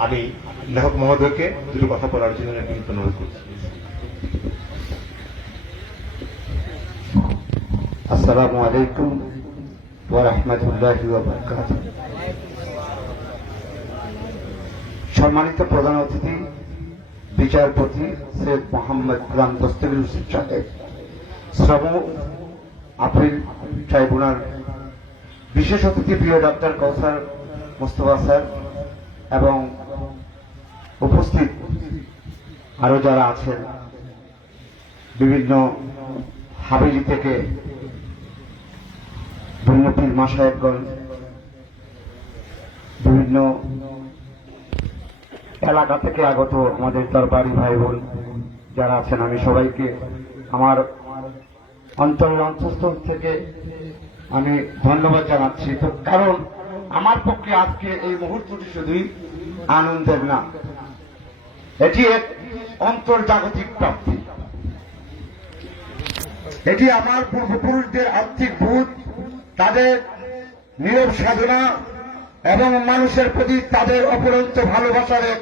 আমি লেখক মহোদয়কে দুটো কথা বলার জন্য অনুরোধ করছি। আসসালামু আলাইকুম ওয়া রাহমাতুল্লাহি ওয়া বারাকাতুহু। সম্মানিত প্রধান অতিথি বিচারপতি সৈয়দ মোহাম্মদ গুলাম দস্তগীর হোসেন সাহেব, শ্রম আপিল ট্রাইব্যুনাল বিশেষ অতিথি প্রিয় ডক্টর কাউসার মোস্তফা স্যার এবং উপস্থিত আরো যারা আছেন, বিভিন্ন হাভেলি থেকে বিভিন্ন পীর মাশায়েখগণ, বিভিন্ন এলাকা থেকে আগত আমাদের দরবারি ভাই বোন যারা আছেন, আমি সবাইকে আমার অন্তরের অন্তঃস্থল থেকে আমি ধন্যবাদ জানাচ্ছি। তো কারণ আমার পক্ষে আজকে এই মুহূর্তটি শুধুই আনন্দের না, এটি এক অন্তর্জাগতিক প্রাপ্তি। এটি আমার পূর্বপুরুষদের আর্থিক বোধ, তাদের নীরব সাধনা এবং মানুষের প্রতি তাদের অপরন্ত ভালোবাসার এক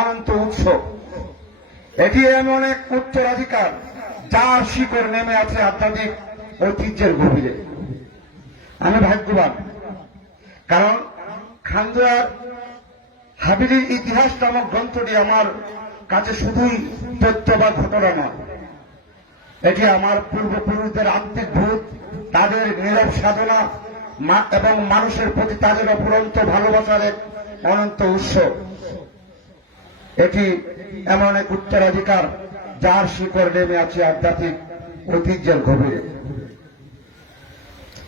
অনন্ত উৎস। এটি এমন এক উত্তরাধিকার যার শিকড় নেমে আছে আধ্যাত্মিক ঐতিহ্যের গভীরে। আমি ভাগ্যবান, কারণ খানজার হাবিলির ইতিহাস নামক গ্রন্থটি আমার কাছে শুধুই তথ্য বা ঘটনা নয়, এটি আমার পূর্বপুরুষদের আত্মিক বোধ, তাদের নীরব সাধনা এবং মানুষের প্রতি তাদের অপরন্ত ভালোবাসার এক অনন্ত উৎস। এটি এমন এক উত্তরাধিকার যার শিকড় নেমে আছে আধ্যাত্মিক ঐতিহ্যের গভীরে।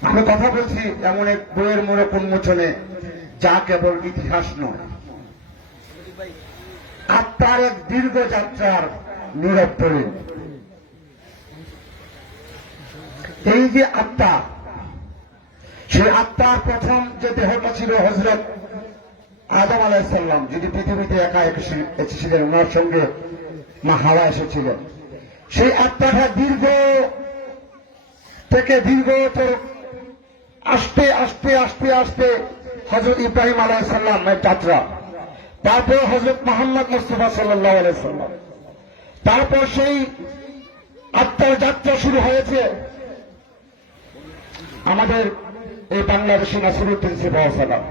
আমি কথা বলছি এমন এক বইয়ের মোড়ক উন্মোচনে যা কেবল ইতিহাস নয়, আত্মার এক দীর্ঘ যাত্রার নীরব তরীণ। এই যে আত্মা, সেই আত্মার প্রথম যে দেহটা ছিল হযরত আদম আলাইহিস সালাম, যিনি পৃথিবীতে একা এসেছিলেন, ওনার সঙ্গে মা হাওয়া এসেছিলেন। সেই আত্মাটা দীর্ঘ থেকে দীর্ঘতর আস্তে আস্তে আস্তে আস্তে হযরত ইব্রাহিম আলাইহিস সালামের যাত্রা, তারপর হযরত মুহাম্মদ মুস্তাফা সাল্লাল্লাহু আলাইহি সাল্লাম, তারপর সেই আত্মার যাত্রা শুরু হয়েছে আমাদের এই বাংলাদেশি নাসিরউদ্দিন সিপাহসালার।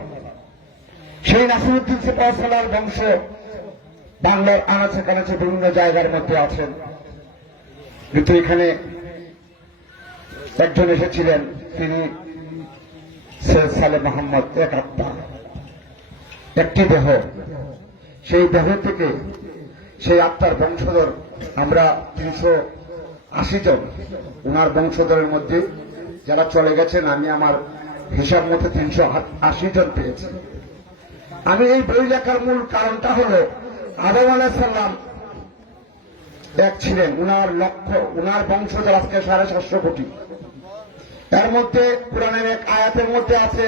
সেই নাসিরউদ্দিন সিপাহসালার বংশ বাংলার আনাচে কানাচে বিভিন্ন জায়গার মধ্যে আছেন, কিন্তু এখানে একজন এসেছিলেন, তিনি সৈয়দ সালেহ মোহাম্মদ। এক আত্মা, একটি দেহ, সেই দেহ থেকে সেই আত্মার বংশধর আমরা 380 জন। উনার বংশধরের মধ্যে যারা চলে গেছেন, আমি আমার হিসাব মতে 380 জন পেয়েছি। আমি এই বই লেখার মূল কারণটা হল আদম আলাইহিস সালাম এক ছিলেন, উনার লক্ষ্য, উনার বংশধর আজকে 750 কোটি। এর মধ্যে কোরআনের এক আয়াতের মধ্যে আছে,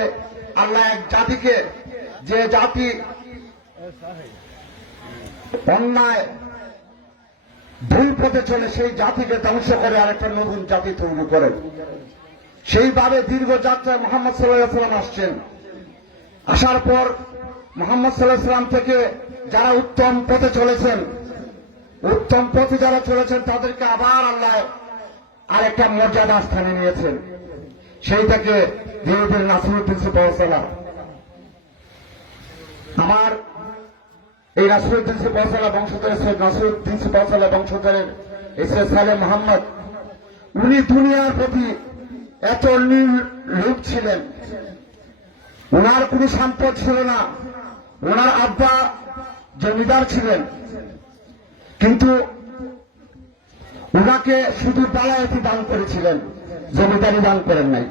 আল্লাহ এক জাতিকে, যে জাতি অন্যায় ভুল পথে চলে, সেই জাতিকে ধ্বংস করে আরেকটা নতুন জাতি তৈরি করেন। সেইভাবে দীর্ঘ যাত্রায় মুহাম্মদ সাল্লাল্লাহু আলাইহি ওয়াসাল্লাম আসছেন। আসার পর মুহাম্মদ সাল্লাল্লাহু আলাইহি ওয়াসাল্লাম থেকে যারা উত্তম পথে চলেছেন, উত্তম পথে যারা চলেছেন, তাদেরকে আবার আল্লাহ আরেকটা মর্যাদা স্থানে নিয়েছেন। সেই থেকে ধীরে ধীরে নাসিরউদ্দিন সিপাহসালার, আমার এই নাসিরউদ্দিন সিপাহসালার বংশধরের সৈয়দ নাসিরউদ্দিন সিপাহসালার বংশধরের সৈয়দ সালেহ মোহাম্মদ, উনি দুনিয়ার প্রতি এত নির্লোভ ছিলেন। ওনার কোনো সম্পদ ছিল না, ওনার আব্বা জমিদার ছিলেন, কিন্তু ওনাকে শুধু বালায়েতি দান করেছিলেন, জমিদারি দান করেন নাই।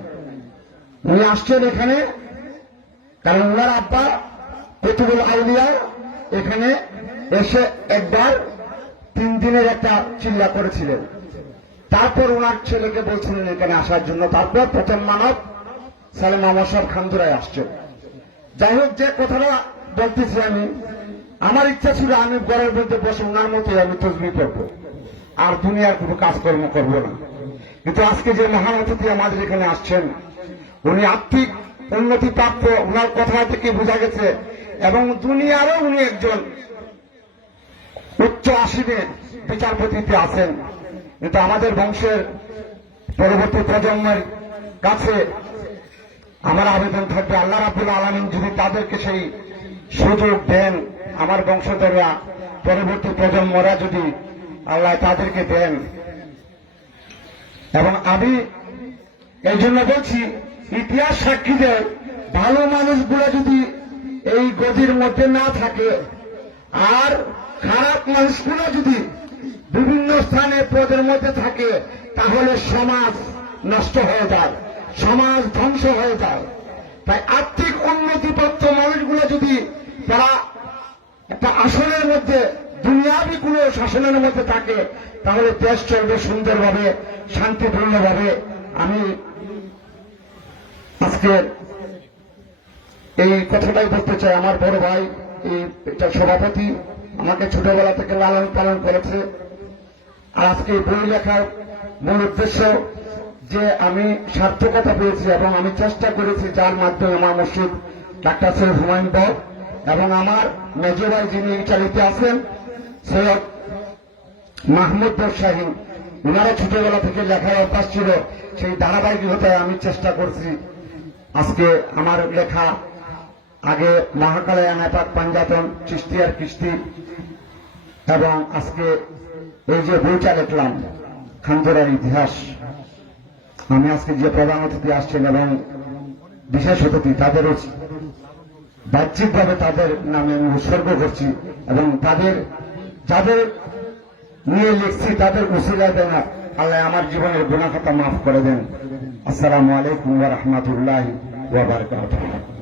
উনি আসছেন এখানে কারণ ওনার আব্বা কুতুবুল আউলিয়া এখানে এসে একবার 3 দিনের একটা চিল্লা করেছিলেন। তারপর ওনার ছেলেকে বলছিলেন এখানে আসার জন্য। তারপর প্রথম মানব সালেহ মোহাম্মদ সাহেব খানদুরায় আসছেন। যাই হোক, যে কথাটা বলতেছি, আমার ইচ্ছা ছিল আমি ঘরের মধ্যে বসে ওনার মতোই আমি তসবিহ করব, আর দুনিয়ার কোনো কাজকর্ম করব না। কিন্তু আজকে যে মহান অতিথি আমাদের এখানে আসছেন, উনি আর্থিক উন্নতি প্রাপ্ত, ওনার কথা থেকে বোঝা গেছে এবং দুনিয়ারও উনি একজন উচ্চ আসীনের বিচারপতিতে আছেন। কিন্তু আমাদের বংশের পরবর্তী প্রজন্মের কাছে আমার আবেদন থাকবে, আল্লাহ রাব্বুল আলামিন যদি তাদেরকে সেই সুযোগ দেন, আমার বংশধররা পরবর্তী প্রজন্মরা যদি আল্লাহ তাদেরকে দেন। এবং আমি এই জন্য বলছি, ইতিহাস সাক্ষী দেয় ভালো মানুষগুলো যদি এই গদির মধ্যে না থাকে আর খারাপ মানুষগুলো যদি বিভিন্ন স্থানে পদের মধ্যে থাকে, তাহলে সমাজ নষ্ট হয়ে যায়, সমাজ ধ্বংস হয়ে যায়। তাই আর্থিক উন্নতিপ্রাপ্ত মানুষগুলো যদি তারা একটা আসনের মধ্যে, দুনিয়াবি কোনো শাসনের মধ্যে থাকে, তাহলে দেশ চলবে সুন্দরভাবে, শান্তিপূর্ণভাবে। আমি আজকে এই কথাটাই বলতে চাই। আমার বড় ভাই এটা সভাপতি, আমাকে ছোটবেলা থেকে লালন পালন করেছে। আর আজকে বই লেখার মূল উদ্দেশ্য যে আমি সার্থকতা পেয়েছি এবং আমি চেষ্টা করেছি, যার মাধ্যমে আমার মুর্শিদ ডাক্তার সৈয়দ হুমায়ুন বক এবং আমার মেজ ভাই যিনি ইটালিতে আছেন সৈয়দ মাহমুদ শাহীন, ওনারা ছোটবেলা থেকে লেখার অভ্যাস ছিল, সেই ধারাবাহিকতায় আমি চেষ্টা করছি। আজকে আমার লেখা আগে মহাকালে আনাপাক পাঞ্জাতন, চিস্তিয়ার কিস্তি, এবং আজকে এই যে বইটা লিখলাম খানজোড়ার ইতিহাস। আমি আজকে যে প্রধান অতিথি আসছেন এবং বিশেষ অতিথি, তাদেরও বাহ্যিকভাবে তাদের নামে আমি উৎসর্গ করছি এবং তাদের যাদের নিয়ে লিখছি তাদের উসিলায় দেন আল্লাহ আমার জীবনের গুনাহ খাতা মাফ করে দেন। আসসালামু আলাইকুম ওয়া রাহমাতুল্লাহি ওয়া বারাকাতুহু।